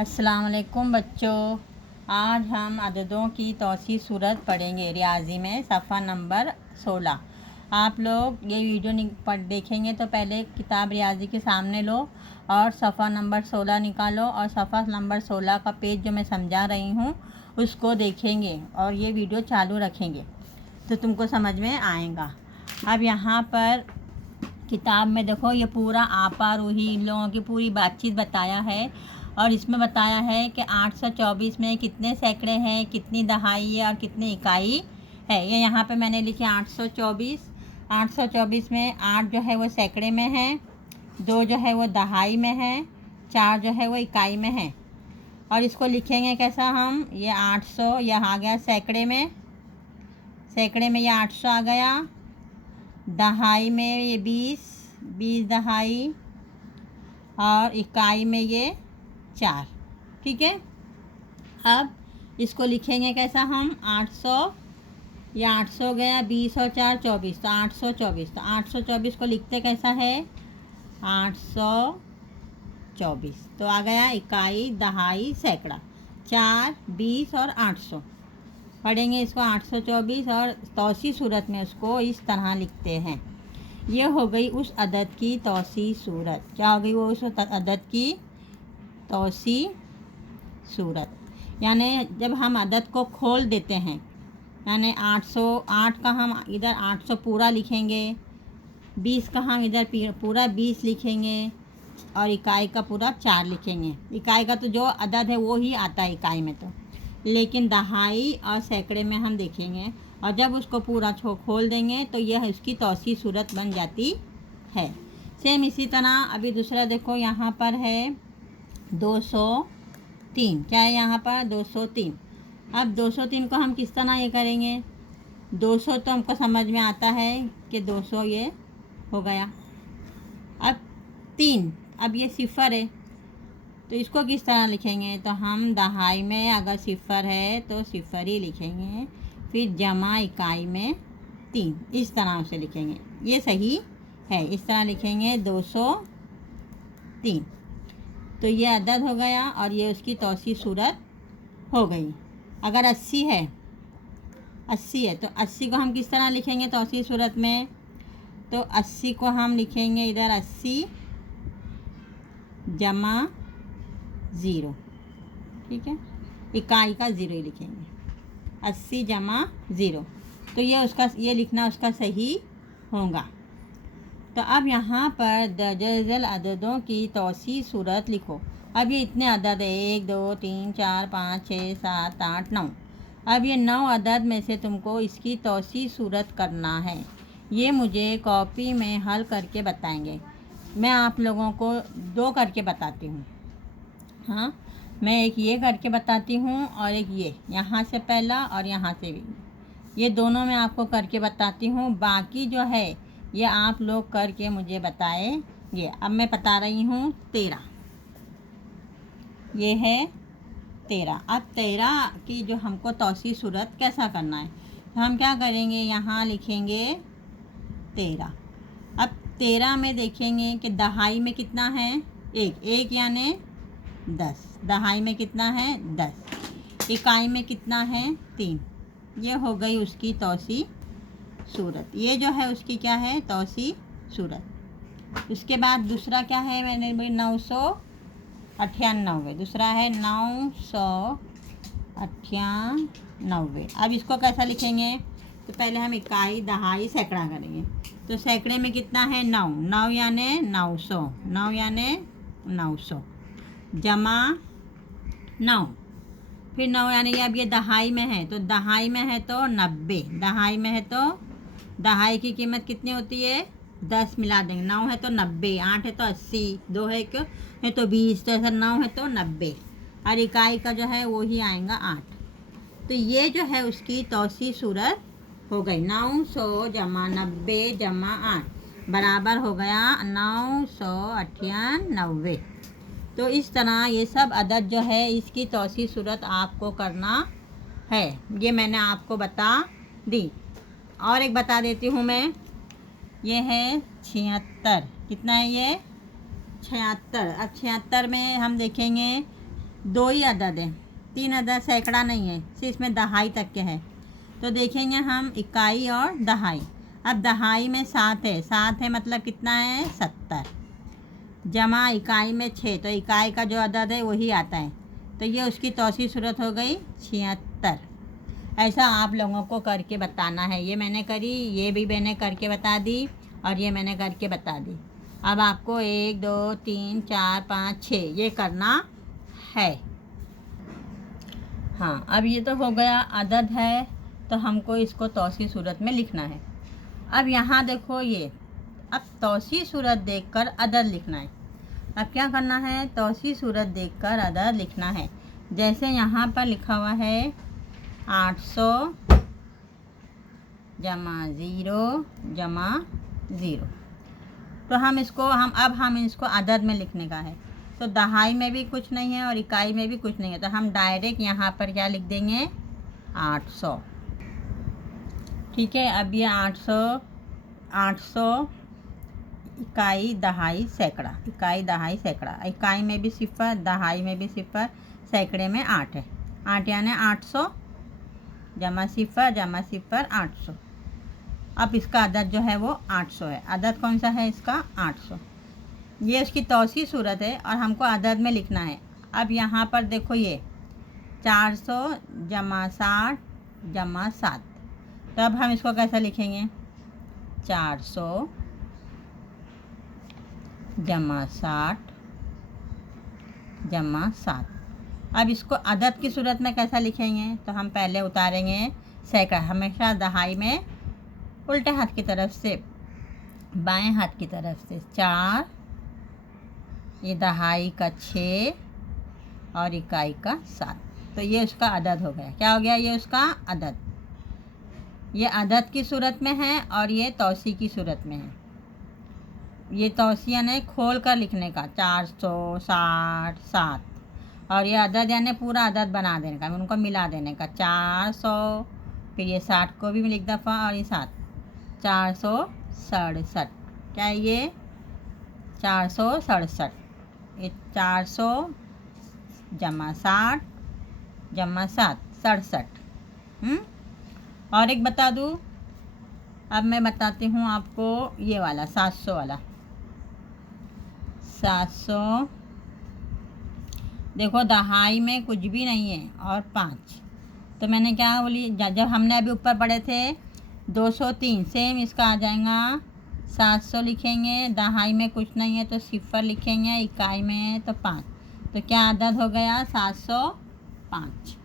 अस्सलाम वालेकुम बच्चों। आज हम अददों की तौसीफ़ सूरत पढ़ेंगे रियाजी में सफ़ा नंबर 16। आप लोग ये वीडियो देखेंगे तो पहले किताब रियाजी के सामने लो और सफ़ा नंबर 16 निकालो और सफ़ा नंबर 16 का पेज जो मैं समझा रही हूँ उसको देखेंगे और ये वीडियो चालू रखेंगे तो तुमको समझ में आएगा। अब यहाँ पर किताब में देखो, ये पूरा आपा रूही इन लोगों की पूरी बातचीत बताया है और इसमें बताया है कि 824 में कितने सैकड़े हैं, कितनी दहाई है और कितनी इकाई है। ये यहाँ पे मैंने लिखे 824। 824 में 8 जो है वो सैकड़े में है, 2 जो है वो दहाई में है, 4 जो है वो इकाई में है। और इसको लिखेंगे कैसा हम, ये 800 यह आ गया सैकड़े में, सैकड़े में ये 800 आ गया, दहाई में ये 20 दहाई और इकाई में ये 4। ठीक है। अब इसको लिखेंगे कैसा हम, 800 या 800 गया, 20 और 4 24, तो 824। तो 824 को लिखते कैसा है, 824। तो आ गया इकाई दहाई सैकड़ा, 4 20 और 800। पढ़ेंगे इसको 824 और तौसीफ़ सूरत में उसको इस तरह लिखते हैं। ये हो गई उस अदद की तौसीफ़ सूरत। क्या हो गई वो उस अदद की तौसीफ़ सूरत, यानी जब हम अदद को खोल देते हैं, यानी 808 का हम इधर 800 पूरा लिखेंगे, 20 का हम इधर पूरा 20 लिखेंगे और इकाई का पूरा 4 लिखेंगे। इकाई का तो जो अदद है वो ही आता है इकाई में, तो लेकिन दहाई और सैकड़े में हम देखेंगे और जब उसको पूरा खोल देंगे तो यह उसकी तौसीफ़ सूरत बन जाती है। सेम इसी तरह अभी दूसरा देखो, यहाँ पर है 203। क्या है यहाँ पर, 203। अब 203 को हम किस तरह ये करेंगे, 200 तो हमको समझ में आता है कि 200 ये हो गया। अब 3, अब ये सिफ़र है तो इसको किस तरह लिखेंगे, तो हम दहाई में अगर सिफ़र है तो सिफ़र ही लिखेंगे, फिर जमा इकाई में 3, इस तरह से लिखेंगे। ये सही है, इस तरह लिखेंगे 203। तो ये अदद हो गया और ये उसकी तौसीफ़ सूरत हो गई। अगर 80 है, 80 है तो 80 को हम किस तरह लिखेंगे तौसीफ़ सूरत में, तो 80 को हम लिखेंगे इधर 80 जमा 0। ठीक है, इकाई का 0 ही लिखेंगे, 80 जमा 0। तो ये उसका, ये लिखना उसका सही होगा। तो अब यहाँ पर दर्जल अददों की तौसीफ़ सूरत लिखो। अब ये इतने अदद है, 1 2 3 4 5 6 7 8 9। अब ये 9 अदद में से तुमको इसकी तौसीफ़ सूरत करना है। ये मुझे कॉपी में हल करके बताएंगे। मैं आप लोगों को 2 करके बताती हूँ। हाँ, मैं एक ये करके बताती हूँ और एक ये, यहाँ से पहला और यहाँ से भी, ये दोनों मैं आपको करके बताती हूँ। बाकी जो है ये आप लोग करके मुझे बताएंगे। अब मैं बता रही हूँ 13, ये है 13। अब 13 की जो हमको तौसीफ़ सूरत कैसा करना है, तो हम क्या करेंगे, यहाँ लिखेंगे 13। अब 13 में देखेंगे कि दहाई में कितना है, 1 यानी 10, दहाई में कितना है 10, इकाई में कितना है 3। ये हो गई उसकी तौसीफ़ सूरत। ये जो है उसकी क्या है तौसीफ़ सूरत। उसके बाद दूसरा क्या है, मैंने भाई 998, दूसरा है 998। अब इसको कैसा लिखेंगे, तो पहले हम इकाई दहाई सैकड़ा करेंगे। तो सैकड़े में कितना है 9, 9 यानी 900, 9 यानी 900 जमा 9, फिर 9 यानी कि अब ये दहाई में है, तो दहाई में है तो 90, दहाई में है तो दहाई की कीमत कितनी होती है 10 मिला देंगे, 9 है तो 90, 8 है तो 80, 2 है तो 20, तो ऐसा 9 है तो 90 और इकाई का जो है वो ही आएगा 8। तो ये जो है उसकी तौसीफ़ सूरत हो गई। 900 जमा 90 जमा 8 बराबर हो गया 998। तो इस तरह ये सब अदद जो है इसकी तौसीफ़ सूरत आपको करना है। ये मैंने आपको बता दी। और एक बता देती हूँ मैं, ये है 76। कितना है ये 76। अब 76 में हम देखेंगे दो ही अदद हैं, 3 अदद सैकड़ा नहीं है, सिर्फ इसमें दहाई तक के हैं। तो देखेंगे हम इकाई और दहाई। अब दहाई में 7 है, 7 है मतलब कितना है 70, जमा इकाई में 6, तो इकाई का जो अदद है वही आता है, तो ये उसकी तौसी सूरत हो गई 76। ऐसा आप लोगों को करके बताना है। ये मैंने करी, ये भी मैंने करके बता दी और ये मैंने करके बता दी। अब आपको 1 2 3 4 5 6 ये करना है। हाँ, अब ये तो हो गया अदद है, तो हमको इसको तौसी सूरत में लिखना है। अब यहाँ देखो ये, अब तौसी सूरत देखकर अदद लिखना है। अब क्या करना है, तौसी सूरत देखकर अदद लिखना है। जैसे यहाँ पर लिखा हुआ है 800 जमा 0 जमा 0, तो हम इसको हम इसको अदद में लिखने का है। तो दहाई में भी कुछ नहीं है और इकाई में भी कुछ नहीं है, तो हम डायरेक्ट यहाँ पर क्या लिख देंगे 800। ठीक है, अब ये 800 इकाई दहाई सैकड़ा, इकाई दहाई सैकड़ा, इकाई में भी सिफर, दहाई में भी सिफर, सैकड़े में 8 है, 8 यानी 800 जमा सिफर 800। अब इसका अदद जो है वो 800 है। अदद कौन सा है इसका 800। ये उसकी तौसी सूरत है और हमको अदद में लिखना है। अब यहाँ पर देखो ये 400 जमा 60 जमा 7, तो अब हम इसको कैसा लिखेंगे 400 जमा 60 जमा 7। अब इसको अदद की सूरत में कैसा लिखेंगे, तो हम पहले उतारेंगे सैकड़ा, हमेशा दहाई में उल्टे हाथ की तरफ से, बाएं हाथ की तरफ से 4, ये दहाई का 6 और इकाई का 7, तो ये उसका अदद हो गया। क्या हो गया, ये उसका अदद। ये अदद की सूरत में है और ये तौसी की सूरत में है। ये तौसी यानी खोल कर लिखने का 460 7, और ये अदद यानी पूरा अदद बना देने का, उनको मिला देने का 400, फिर ये 60 को भी एक दफ़ा और ये 7, 467। क्या है ये 467, ये 400 जमा 60 जमा 7 67। और एक बता दूँ, अब मैं बताती हूँ आपको ये वाला 700 वाला। 700 देखो दहाई में कुछ भी नहीं है और 5, तो मैंने क्या बोली, जब हमने अभी ऊपर पढ़े थे 203, सेम इसका आ जाएगा 700 लिखेंगे, दहाई में कुछ नहीं है तो सिफर लिखेंगे, इकाई में है तो 5, तो क्या अदद हो गया 705।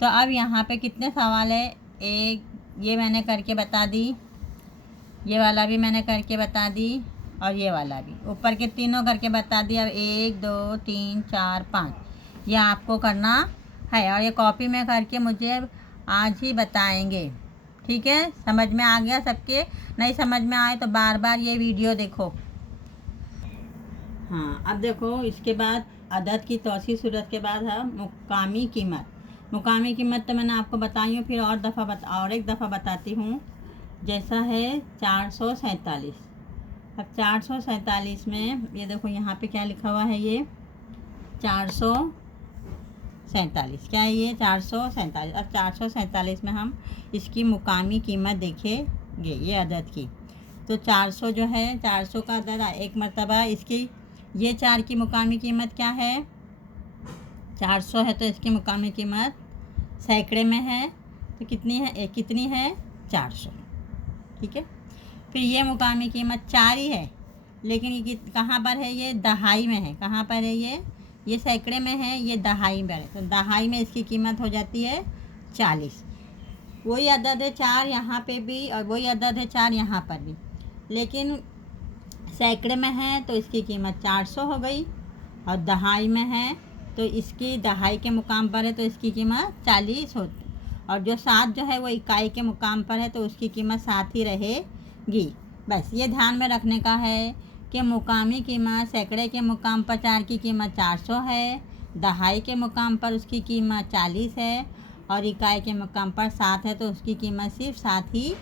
तो अब यहाँ पे कितने सवाल है, एक ये मैंने करके बता दी, ये वाला भी मैंने करके बता दी और ये वाला भी, ऊपर के तीनों करके बता दिया। अब 1 2 3 4 5 ये आपको करना है और ये कॉपी में करके मुझे आज ही बताएंगे। ठीक है, समझ में आ गया सबके? नहीं समझ में आए तो बार बार ये वीडियो देखो। हाँ, अब देखो इसके बाद अदद की तौसी सूरत के बाद है मुकामी कीमत। मुकामी कीमत तो मैंने आपको बताई हूँ, फिर और एक दफ़ा बताती हूँ। जैसा है 447। अब 447 में ये देखो यहाँ पे क्या लिखा हुआ है, ये 447। क्या है ये 447। अब 447 में हम इसकी मुकामी कीमत देखेंगे, ये अदद की। तो 400 जो है 400 का अदद एक मरतबा इसकी, ये 4 की मुकामी कीमत क्या है 400 है, तो इसकी मुकामी कीमत सैकड़े में है तो कितनी है 400। ठीक है, फिर ये मुकामी कीमत 4 ही है, लेकिन ये कहाँ पर है, ये दहाई में है। कहाँ पर है ये सैकड़े में है, ये दहाई में है, तो दहाई में इसकी कीमत हो जाती है 40। वही अदद है 4 यहाँ पे भी और वही अदद है 4 यहाँ पर भी, लेकिन सैकड़े में है तो इसकी कीमत 400 हो गई, और दहाई में है तो इसकी दहाई के मुकाम पर है तो इसकी कीमत 40 होती, और जो 7 जो है वो इकाई के मुकाम पर है तो उसकी कीमत 7 ही रहेगी। बस ये ध्यान में रखने का है कि मुकामी कीमत सैकड़े के मुकाम पर 4 की कीमत 400 है, दहाई के मुकाम पर उसकी कीमत 40 है, और इकाई के मुकाम पर 7 है तो उसकी कीमत सिर्फ 7 ही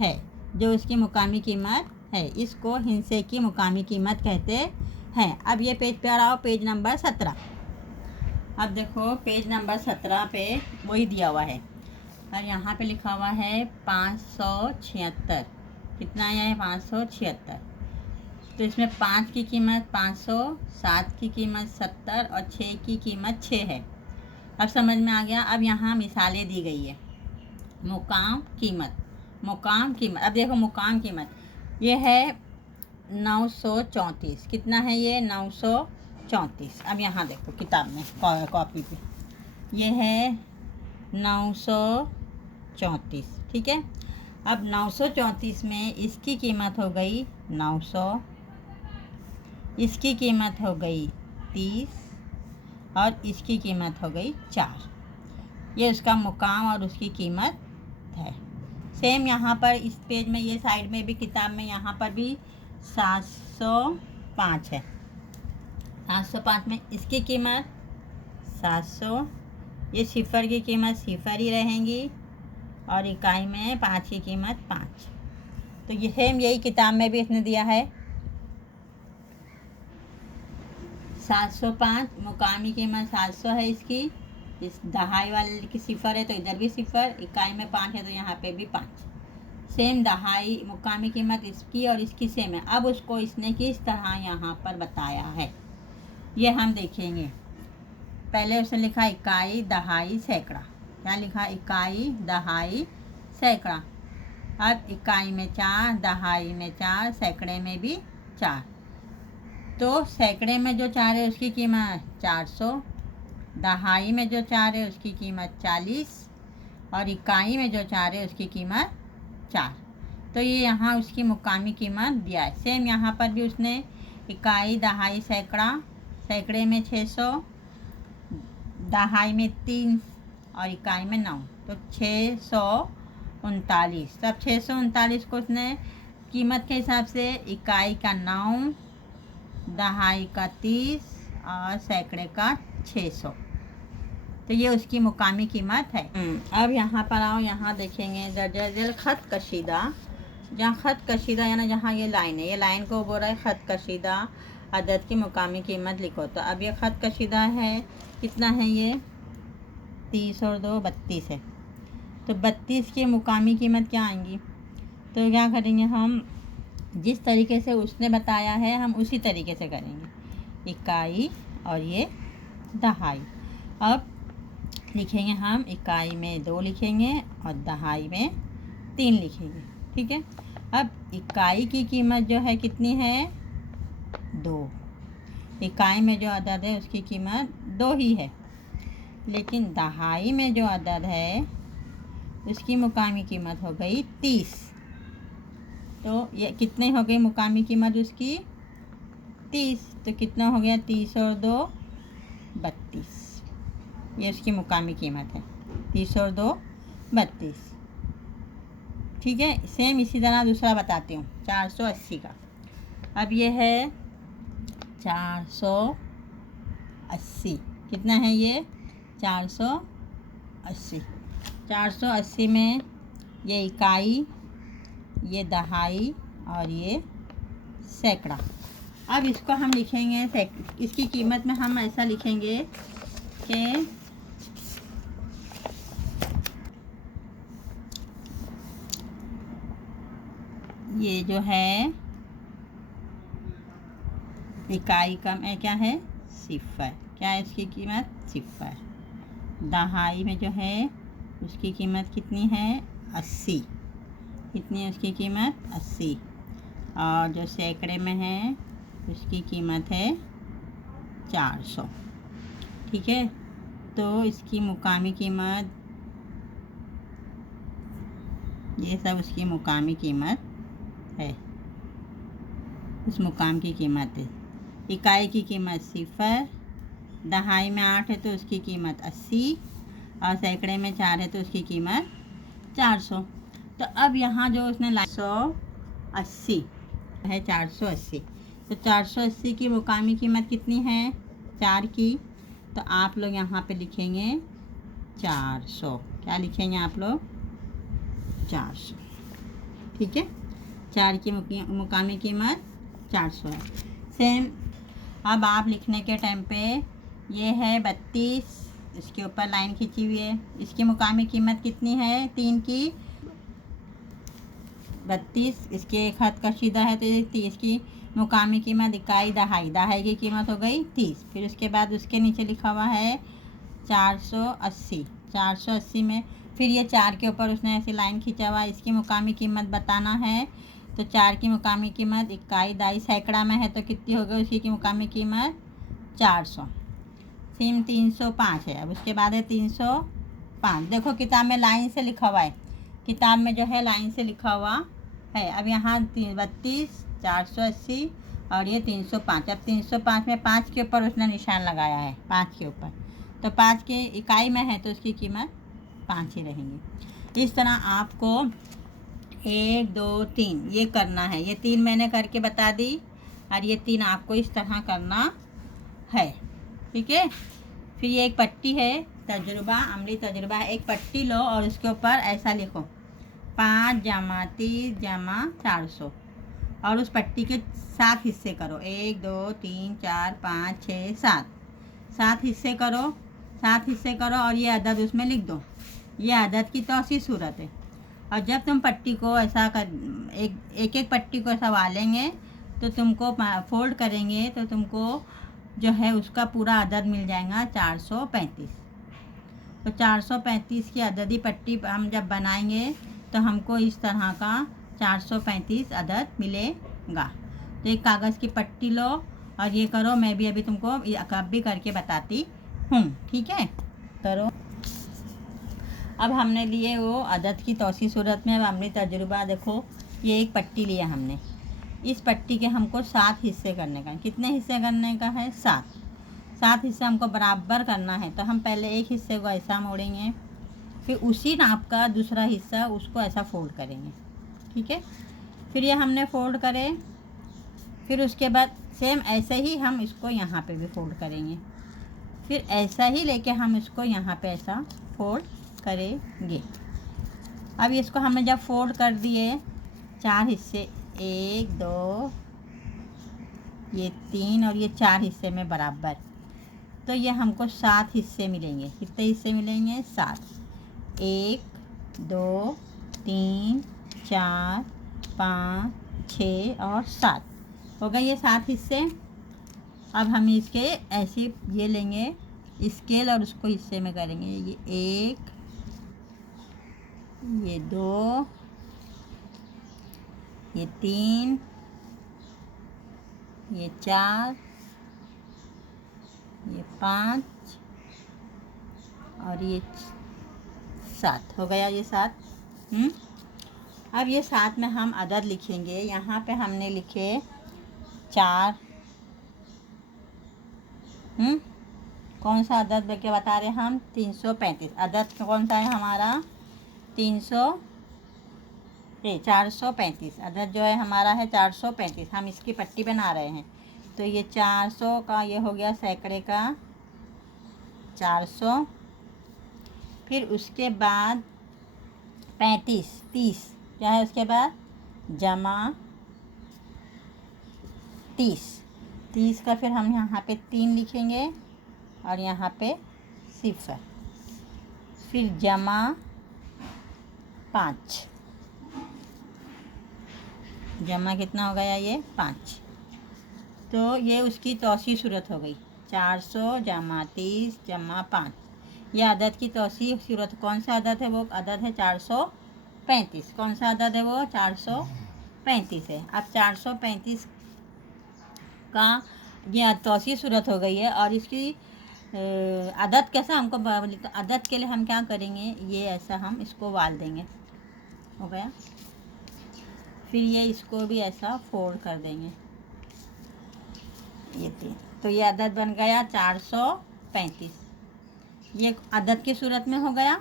है जो उसकी मुकामी कीमत है। इसको हिस्से की मुकामी कीमत कहते हैं। अब ये पेज पे आ रहा हो, पेज नंबर 17। अब देखो पेज नंबर 17 पे वही दिया हुआ है और यहाँ पे लिखा हुआ है 576। कितना आया है? 576। तो इसमें 5 की कीमत 500, 7 की कीमत 70 और 6 की कीमत 6 है। अब समझ में आ गया। अब यहाँ मिसालें दी गई है। मुकाम कीमत, मुकाम कीमत। अब देखो मुकाम कीमत ये है 934। कितना है ये? 934। अब यहाँ देखो किताब में कॉपी पे ये है 934। ठीक है। अब 934 में इसकी कीमत हो गई 900, इसकी कीमत हो गई 30 और इसकी कीमत हो गई 4। ये उसका मुकाम और उसकी कीमत है। सेम यहाँ पर इस पेज में, ये साइड में भी किताब में यहाँ पर भी 705 है। 705 में इसकी कीमत 700, ये सिफर की कीमत सिफर ही रहेंगी और इकाई में 5 की कीमत 5। तो ये सेम यही किताब में भी इसने दिया है 705। मुकामी कीमत 700 है इसकी। इस दहाई वाले की सिफर है तो इधर भी सिफर, इकाई में 5 है तो यहाँ पे भी 5। सेम दहाई मुकामी कीमत इसकी और इसकी सेम है। अब उसको इसने किस तरह यहाँ पर बताया है ये हम देखेंगे। पहले उसने लिखा इकाई, दहाई, सैकड़ा। क्या लिखा? इकाई, दहाई, सैकड़ा। अब इकाई में 4, दहाई में 4, सैकड़े में भी 4। तो सैकड़े में जो 4 है उसकी कीमत 400, दहाई में जो 4 है उसकी कीमत 40 और इकाई में जो 4 है उसकी कीमत 4। तो ये यहाँ उसकी मुकामी कीमत दिया है। सेम यहाँ पर भी उसने इकाई, दहाई, सैकड़ा। सैकड़े में 600, दहाई में 3 और इकाई में 9, तो 639। तब 639 को उसने कीमत के हिसाब से इकाई का 9, दहाई का 30 और सैकड़े का 600। तो ये उसकी मुकामी कीमत है। अब यहाँ पर आओ, यहाँ देखेंगे दर्जल खत कशीदा। जहाँ खत कशीदा यानी जहाँ ये लाइन है, ये लाइन को बोल रहा है खत कशीदा अदद की मुकामी कीमत लिखो। तो अब ये खत कशीदा है, कितना है ये? 30 और 2 32 है। तो 32 की मुकामी कीमत क्या आएंगी? तो क्या करेंगे हम? जिस तरीके से उसने बताया है हम उसी तरीके से करेंगे। इकाई और ये दहाई। अब लिखेंगे हम, इकाई में 2 लिखेंगे और दहाई में 3 लिखेंगे। ठीक है। अब इकाई की कीमत जो है कितनी है? 2। इकाई में जो अदद है उसकी कीमत 2 ही है, लेकिन दहाई में जो अदद है उसकी मुकामी कीमत हो गई 30। तो ये कितने हो गई मुकामी कीमत उसकी? 30। तो कितना हो गया? 30 और 2 32। ये उसकी मुकामी कीमत है, 30 और 2 32। ठीक है। सेम इसी तरह दूसरा बताती हूँ, 480 का। अब ये है 480। कितना है ये? 480। 480 में ये इकाई, ये दहाई और ये सैकड़ा। अब इसको हम लिखेंगे, इसकी कीमत में हम ऐसा लिखेंगे कि ये जो है इकाई का में क्या है? सिफर। क्या है इसकी कीमत? सिफर। दहाई में जो है उसकी कीमत कितनी है? 80। कितनी है उसकी कीमत? 80। और जो सैकड़े में है उसकी कीमत है 400। ठीक है। तो इसकी मुकामी कीमत, ये सब उसकी मुकामी कीमत है, उस मुकाम की कीमत है। इकाई की कीमत सिफर, दहाई में 8 है तो उसकी कीमत 80 और सैकड़े में 4 है तो उसकी कीमत 400। तो अब यहाँ जो उसने 180 है, 480। तो 480 की मुकामी कीमत कितनी है? 4 की। तो आप लोग यहाँ पे लिखेंगे 400। क्या लिखेंगे आप लोग? 400। ठीक है। 4 की मुकामी कीमत 400 है। सेम अब आप लिखने के टाइम पे ये है 32, इसके ऊपर लाइन खींची हुई है। इसकी मुकामी कीमत कितनी है? 3 की 32, इसके एक हाथ का सीधा है तो ये 30 की मुकामी कीमत इकाई दहाई, दहाई की कीमत हो गई 30। फिर उसके बाद उसके नीचे लिखा हुआ है 480, 480 में फिर ये 4 के ऊपर उसने ऐसी लाइन खींचा हुआ, इसकी मुकामी कीमत बताना है। तो 4 की मुकामी कीमत इकाई दहाई सैकड़ा में है तो कितनी हो गई उसकी की मुकामी कीमत? 400। सिम 305 है। अब उसके बाद है 305। देखो किताब में लाइन से लिखा हुआ है, किताब में जो है लाइन से लिखा हुआ है। अब यहाँ 32, 480 और ये 305। अब 305 में 5 के ऊपर उसने निशान लगाया है, 5 के ऊपर, तो 5 के इकाई में है तो उसकी कीमत 5 ही रहेंगी। इस तरह आपको 1 2 3 ये करना है। ये 3 मैंने करके बता दी और ये 3 आपको इस तरह करना है, ठीक है। फिर ये एक पट्टी है, तजुर्बा, अमली तजुर्बा है। एक पट्टी लो और उसके ऊपर ऐसा लिखो 5 जमा 30 जमा 400 और उस पट्टी के 7 हिस्से करो। 1 2 3 4 5 6 7, 7 हिस्से करो, 7 हिस्से करो और ये अदद उसमें लिख दो। ये अदद की तौसी सूरत है। और जब तुम पट्टी को ऐसा कर एक एक पट्टी को ऐसा वालेंगे तो तुमको फोल्ड करेंगे तो तुमको जो है उसका पूरा अदद मिल जाएगा 435। तो 435 की अददी पट्टी हम जब बनाएंगे तो हमको इस तरह का 435 अदद मिलेगा। तो एक कागज़ की पट्टी लो और ये करो। मैं भी अभी तुमको अब भी करके बताती हूँ, ठीक है। करो। अब हमने लिए वो अदद की तौसी सूरत में। अब हमने तजुर्बा देखो, ये एक पट्टी लिया हमने, इस पट्टी के हमको 7 हिस्से करने का। कितने हिस्से करने का है? 7। 7 हिस्से हमको बराबर करना है। तो हम पहले एक हिस्से को ऐसा मोड़ेंगे, फिर उसी नाप का दूसरा हिस्सा उसको ऐसा फोल्ड करेंगे, ठीक है। फिर ये हमने फोल्ड करे, फिर उसके बाद सेम ऐसे ही हम इसको यहाँ पे भी फोल्ड करेंगे, फिर ऐसा ही लेके हम इसको यहाँ पे ऐसा फोल्ड करेंगे। अब इसको हमने जब फोल्ड कर दिए 4 हिस्से, 1 2 ये 3 और ये 4 हिस्से में बराबर, तो ये हमको 7 हिस्से मिलेंगे। कितने हिस्से मिलेंगे? 7। 1 2 3 4 5 6 और 7 हो गए ये 7 हिस्से। अब हम इसके ऐसे ये लेंगे स्केल और उसको हिस्से में करेंगे। ये 1, ये 2, ये 3, ये 4, ये 5 और ये 7 हो गया। ये 7। अब ये 7 में हम अदद लिखेंगे। यहाँ पे हमने लिखे 4। कौन सा अदद लेके बता रहे हम? 335। अदद कौन सा है हमारा? 435। अदद जो है हमारा है 435। हम इसकी पट्टी बना रहे हैं तो ये 400 का ये हो गया सैकड़े का 400। फिर उसके बाद 35 30 क्या है उसके बाद? जमा 30। 30 का फिर हम यहाँ पे 3 लिखेंगे और यहाँ पे 0। फिर जमा 5। जमा कितना हो गया? ये 5। तो ये उसकी तौसी सूरत हो गई। 400 जमा 30 जमा 5। यह अदद की तौसी सूरत। कौन सा अदद है? वो अदद है 435। कौन सा अदद है वो? 435 है। अब 435 का ये तौसी सूरत हो गई है। और इसकी अदद कैसा हमको अदद के लिए हम क्या करेंगे? ये ऐसा हम इसको वाल देंगे, हो गया। फिर ये इसको भी ऐसा फोल्ड कर देंगे, ये 3। तो ये अदद बन गया 435। ये अदद की सूरत में हो गया।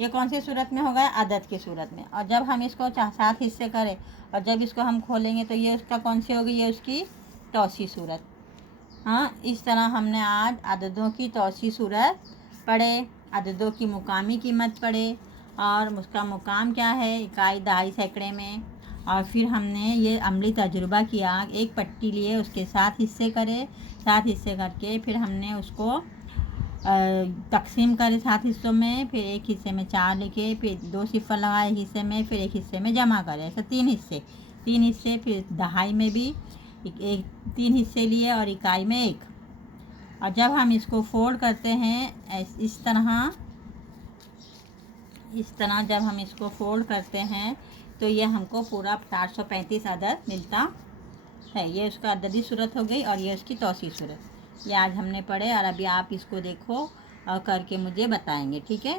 ये कौन सी सूरत में हो गया? अदद की सूरत में। और जब हम इसको 7 हिस्से करें और जब इसको हम खोलेंगे तो ये उसका कौन सी होगी? ये उसकी तौसी सूरत। हाँ, इस तरह हमने आज अददों की तौसी सूरत पढ़े, अददों की मुकामी कीमत पढ़े और उसका मुकाम क्या है इकाई दहाई सैकड़े में, और फिर हमने ये अमली तजुर्बा किया, एक पट्टी लिए उसके 7 हिस्से करे, 7 हिस्से करके फिर हमने उसको तकसीम करे 7 हिस्सों में, फिर एक हिस्से में 4 लिखे, फिर 2 सिफर लगाए एक हिस्से में, फिर एक हिस्से में जमा करे, ऐसा 3 हिस्से। फिर दहाई में भी एक 3 हिस्से लिए और इकाई में 1। और जब हम इसको फोल्ड करते हैं इस तरह जब हम इसको फोल्ड करते हैं तो ये हमको पूरा 435 अदद मिलता है। ये उसका अददी सूरत हो गई और ये उसकी तौसी सूरत। ये आज हमने पढ़े और अभी आप इसको देखो और करके मुझे बताएंगे, ठीक है।